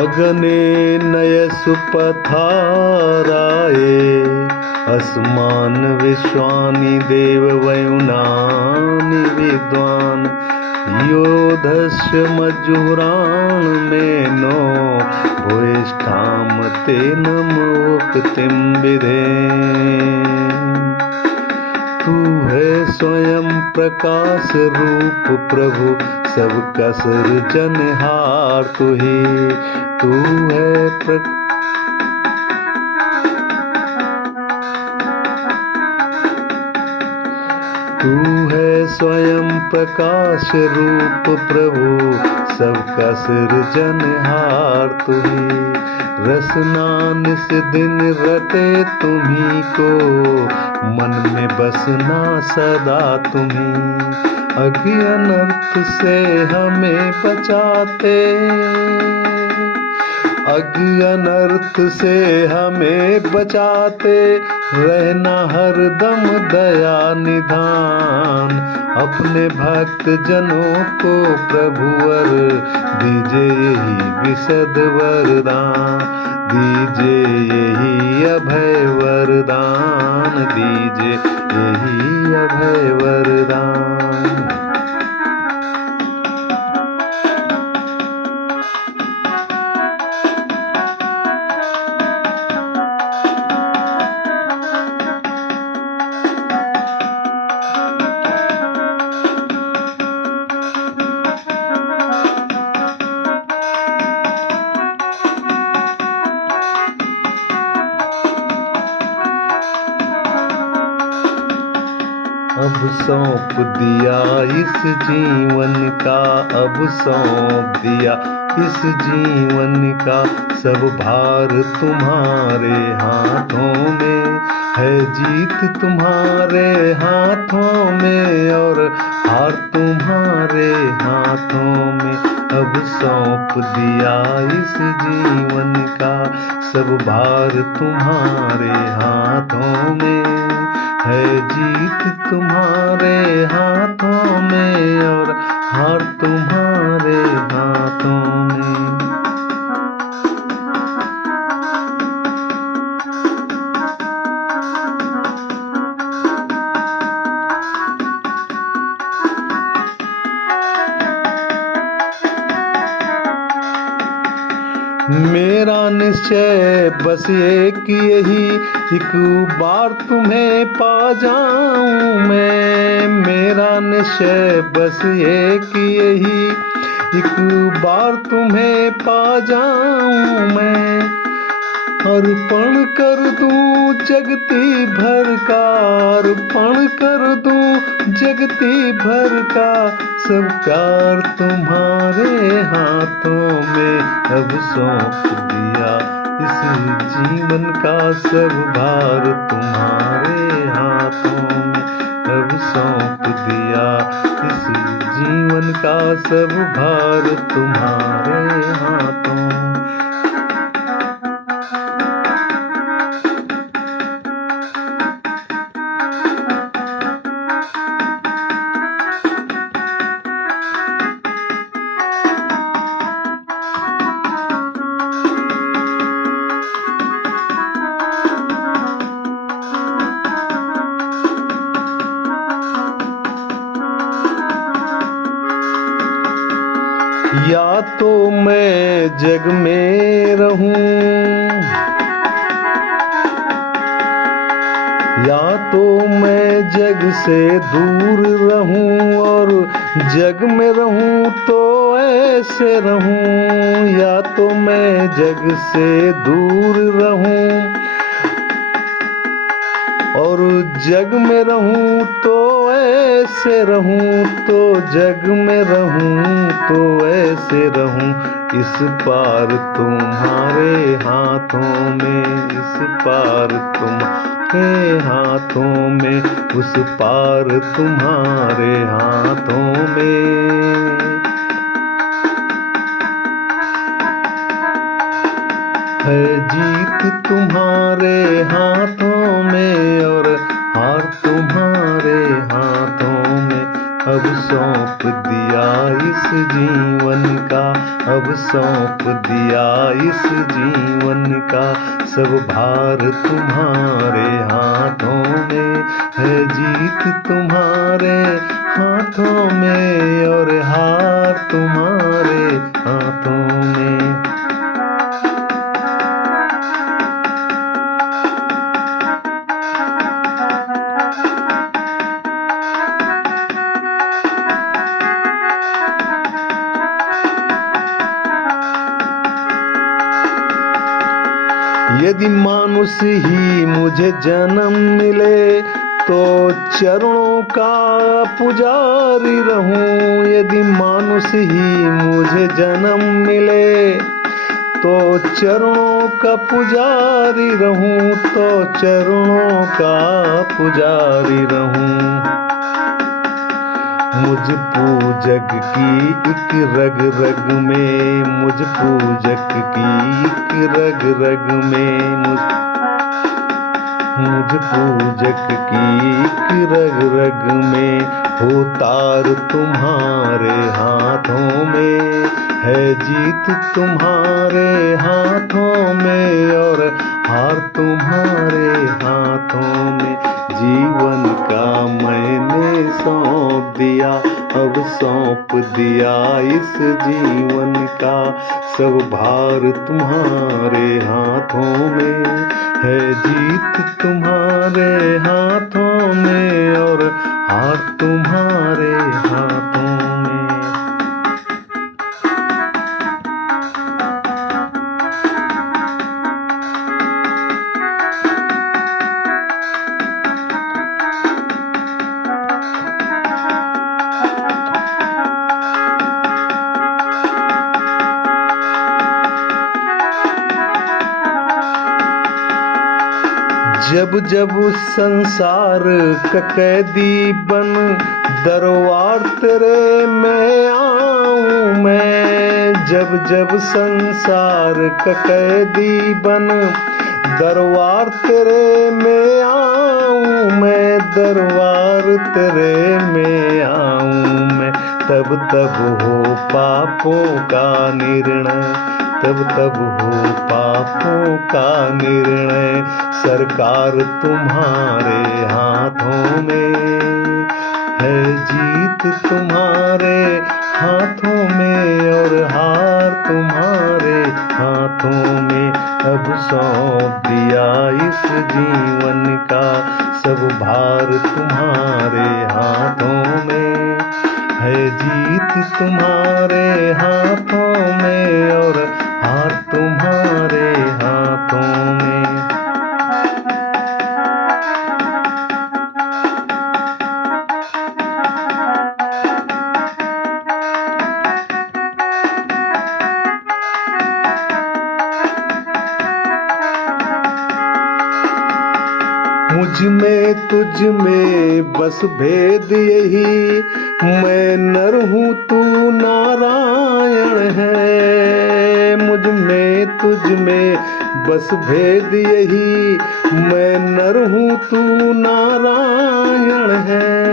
अगने नय सुपथाराये अस्मान विश्वानि देव वयुनानि विद्वान् योधस्य मजुरान् मेनो भूयिष्ठाम तेन मुक्तिं विधे। तू है स्वयं प्रकाश रूप प्रभु सबका सृजनहार तू ही। तू है तू है स्वयं प्रकाश रूप प्रभु सबका सृजनहार तू ही। रसना निस दिन रटे तुम्ही को मन में बसना सदा तुम्ही। अज्ञ अनर्थ से हमें बचाते अज्ञ अनर्थ से हमें बचाते रहना हरदम दया निधान। अपने भक्त जनों को प्रभुवर दीजे यही विशद वरदान। दीजे यही अभय वरदान। दीजे यही अभय वरदान। अब सौंप दिया इस जीवन का अब सौंप दिया इस जीवन का सब भार तुम्हारे हाथों में है। जीत तुम्हारे हाथों में और हार तुम्हारे हाथों में। अब सौंप दिया इस जीवन का सब भार तुम्हारे हाथों में है। जीत तुम्हारे हाथों में और हार तुम्हारे हाथों में। मेरा निश्चय बस एक यही एक बार तुम्हें पा जाऊं मैं। मेरा निश्चय बस एक यही एक बार तुम्हें पा जाऊं मैं। अर्पण कर दूं जगती भर का अर्पण कर दूं जगती भर का सब प्यार तुम्हारे हाथों में। अब सौंप दिया इस जीवन का सब भार तुम्हारे हाथों में। अब सौंप दिया इस जीवन का सब भार तुम्हारे हाथों में। या तो मैं जग में रहूं या तो मैं जग से दूर रहूं और जग में रहूं तो ऐसे रहूं। या तो मैं जग से दूर रहूं और जग में रहूं तो ऐसे रहूं। तो जग में रहूं तो ऐसे रहूं। इस पार तुम्हारे हाथों में इस पार तुम्हारे हाथों में उस पार तुम्हारे हाथों में। है जीत तुम्हारे हाथों में और हार तुम्हारे हाथों में। अब सौंप दिया इस जीवन का, अब सौंप दिया इस जीवन का। सब भार तुम्हारे हाथों में है, जीत तुम्हारे हाथों में और हार तुम्हारे हाथों में। यदि मानुष ही मुझे जन्म मिले तो चरणों का पुजारी रहूं। यदि मानुष ही मुझे जन्म मिले तो चरणों का पुजारी रहूं, तो चरणों का पुजारी रहूं। मुझ पूजक की एक रग रग में, मुझ पूजक की एक रग रग में, मुझ पूजक की एक रग रग में हो तार तुम्हारे हाथों में है, जीत तुम्हारे हाथों में और हार तुम्हारे हाथों में। जीवन का मैंने सौंप दिया, अब सौंप दिया इस जीवन का। सब भार तुम्हारे हाथों में है, जीत तुम्हारे हाथों में और हार तुम्हारे हाथों में। जब जब संसार का कैदी बन दरबार तेरे में आऊं मैं, जब जब संसार का कैदी बन दरबार तेरे में आऊं मैं, दरबार तेरे में आऊं मैं। तब तब हो पापों का निर्णय, तब तब हो पापों का निर्णय। सरकार तुम्हारे हाथों में है, जीत तुम्हारे हाथों में और हार तुम्हारे हाथों में। अब सौंप दिया इस जीवन का, सब भार तुम्हारे हाथों में है, जीत तुम्हारे हाथों में और हार तुम्हारे हाथों में। मुझ में तुझ में बस भेद यही, मैं नर हूँ तू नारायण है। मुझ में तुझ में बस भेद यही, मैं नर हूँ तू नारायण है।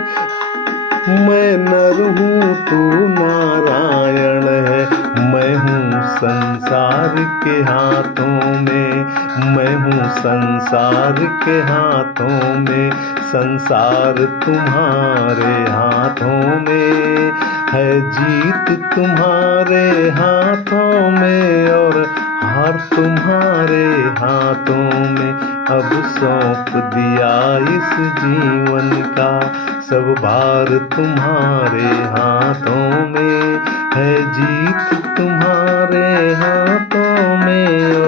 मैं नर हूँ तू नारायण है। मैं हूँ संसार के हाथों में, मैं हूँ संसार के हाथों में। संसार तुम्हारे हाथों में है, जीत तुम्हारे हाथों में और हार तुम्हारे हाथों में। अब सौंप दिया इस जीवन का, सब भार तुम्हारे हाथों में है, जीत तुम्हारे हाथों में।